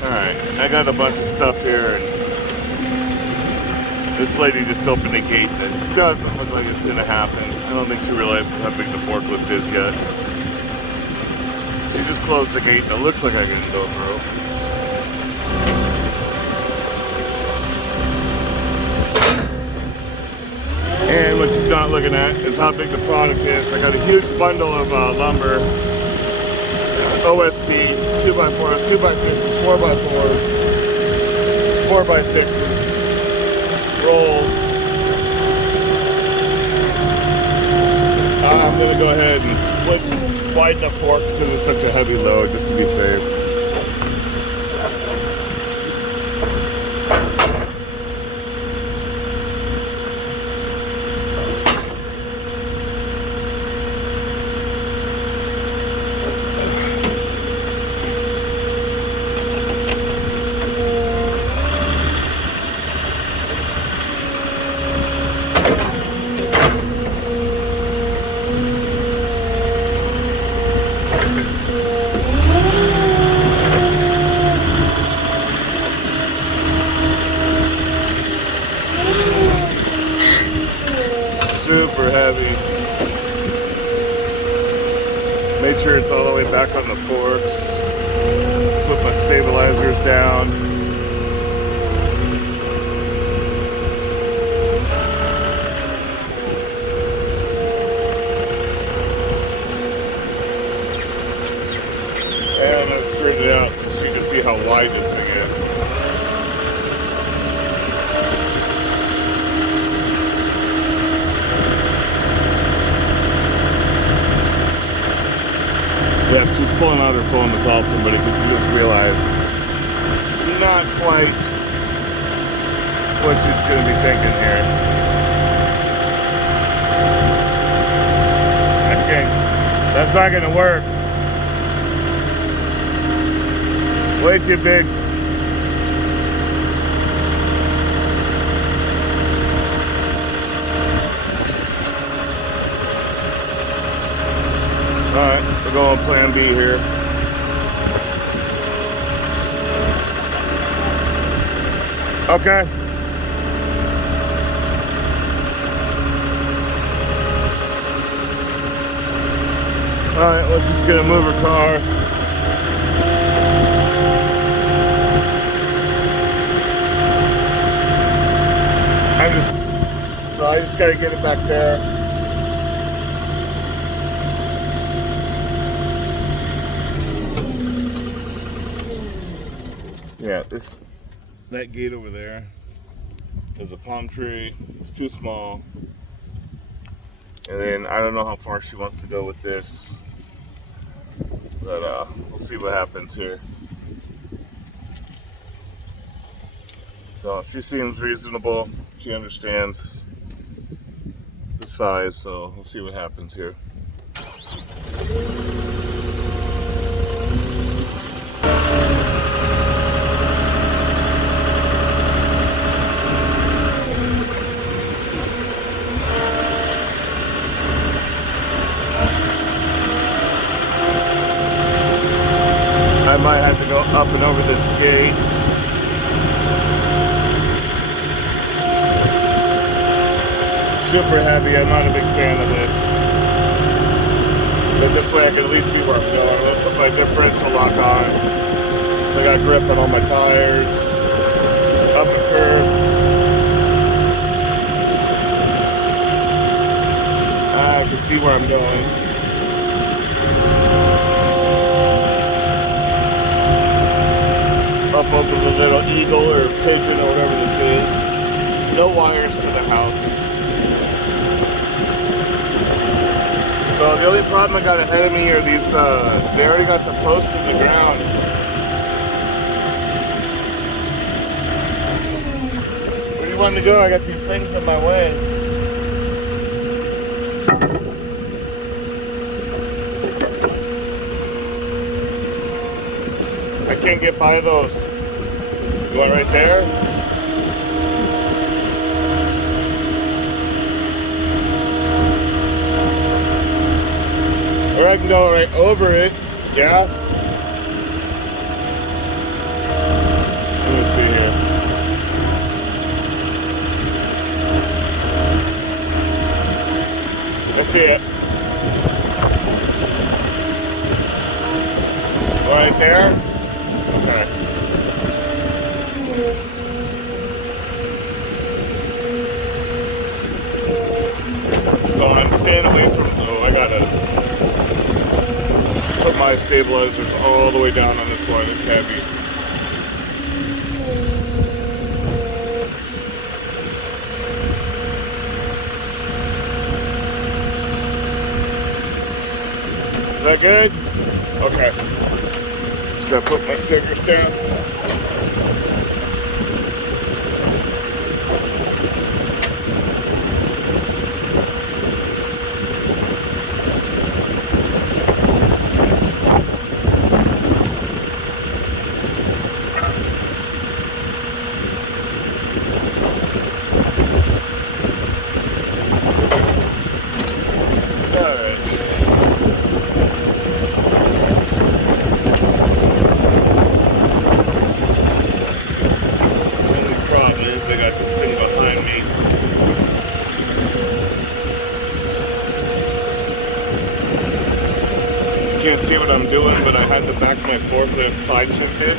Alright, I got a bunch of stuff here, and this lady just opened a gate that doesn't look like it's gonna happen. I don't think she realizes how big the forklift is yet. She just closed the gate and it looks like I can go through. And what she's not looking at is how big the product is. I got a huge bundle of lumber. OSB, 2x4s, 2x6s, 4x4s, 4x6s, rolls. I'm going to go ahead and widen the forks because it's such a heavy load, just to be safe. Super heavy. Made sure it's all the way back on the forks. Put my stabilizers down. And I'm going to straighten it out so you can see how wide this thing is. Yeah, she's pulling out her phone to call somebody because she just realized it's not quite what she's going to be thinking here. Okay, that's not going to work. Way too big. Alright, we're going plan B here. Okay. Alright, let's just get a mover car. So I just gotta get it back there. Yeah, that gate over there is a palm tree. It's too small. And then I don't know how far she wants to go with this, but we'll see what happens here. So she seems reasonable. She understands the size, so we'll see what happens here. I might have to go up and over this gate. Super heavy, I'm not a big fan of this. But this way I can at least see where I'm going. I'm gonna put my differential lock on. So I got grip on all my tires. Up the curb. I can see where I'm going. Up over the little eagle or pigeon or whatever this is. No wires to the house. So the only problem I got ahead of me are these, they already got the posts in the ground. Where do you want to go? I got these things in my way. I can't get by those. You want right there? Or I can go right over it, yeah? see it. Right there? Okay. So I'm staying away from, oh, I gotta put my stabilizers all the way down on this one, it's heavy. Is that good? Okay. Just gotta put my stickers down. Can't see what I'm doing, but I had the back of my forklift side shifted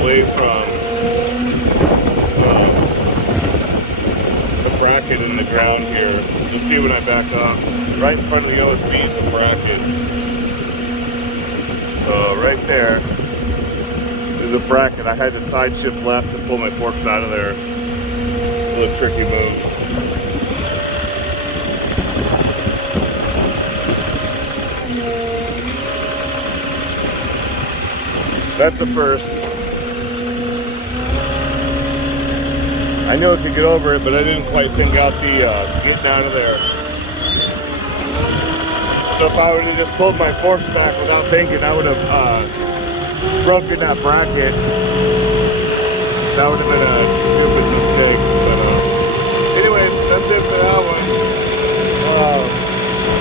away from the bracket in the ground here. You'll see when I back up. Right in front of the OSB is a bracket. So right there is a bracket. I had to side shift left to pull my forks out of there. A little tricky move. That's a first. I knew I could get over it, but I didn't quite think out the getting out of there. So if I would have just pulled my forks back without thinking, I would have broken that bracket. That would have been a stupid mistake. But anyways, that's it for that one.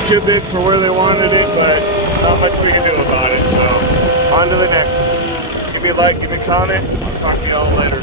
Too big for where they wanted it, but not much we can do about it. So on to the next. Give me a like, give me a comment. I'll talk to y'all later.